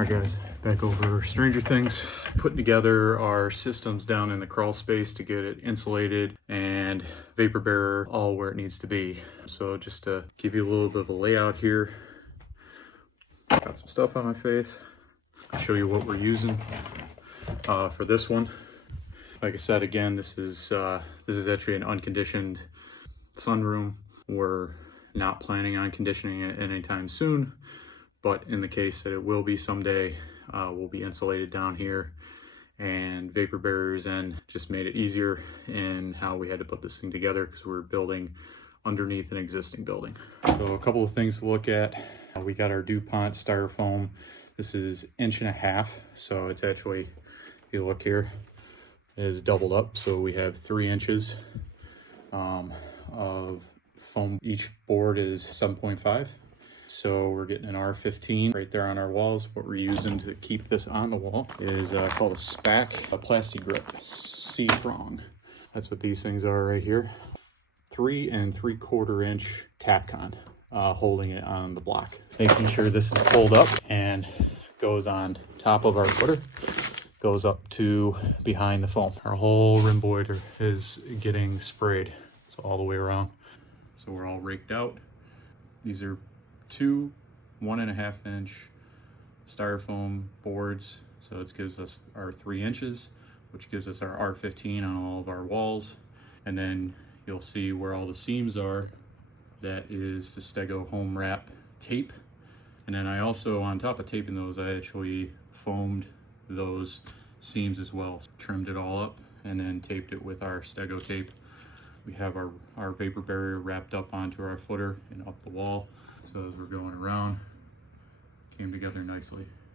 Alright guys, back over Stranger Things. Putting together our systems down in the crawl space to get it insulated and vapor barrier all where it needs to be. So just to give you a little bit of a layout here. Got some stuff on my face. I'll show you what we're using for this one. Like I said, again, this is actually an unconditioned sunroom. We're not planning on conditioning it anytime soon, but in the case that it will be someday, we'll be insulated down here, and vapor barriers in just made it easier in how we had to put this thing together because we're building underneath an existing building. So a couple of things to look at. We got our DuPont styrofoam. This is 1.5 inches, so it's actually, if you look here, is doubled up. So we have 3 inches of foam. Each board is 7.5. So we're getting an R15 right there on our walls. What we're using to keep this on the wall is called a SPAC, a plastic grip C-prong. That's what these things are right here. 3 3/4 inch Tapcon holding it on the block. Making sure this is pulled up and goes on top of our footer, goes up to behind the foam. Our whole rim board is getting sprayed, so all the way around. So we're all raked out. These are 2 1.5 inch styrofoam boards. So it gives us our 3 inches, which gives us our R15 on all of our walls. And then you'll see where all the seams are. That is the Stego home wrap tape. And then I also, on top of taping those, I actually foamed those seams as well. Trimmed it all up and then taped it with our Stego tape. We have our vapor barrier wrapped up onto our footer and up the wall. So as we're going around, came together nicely.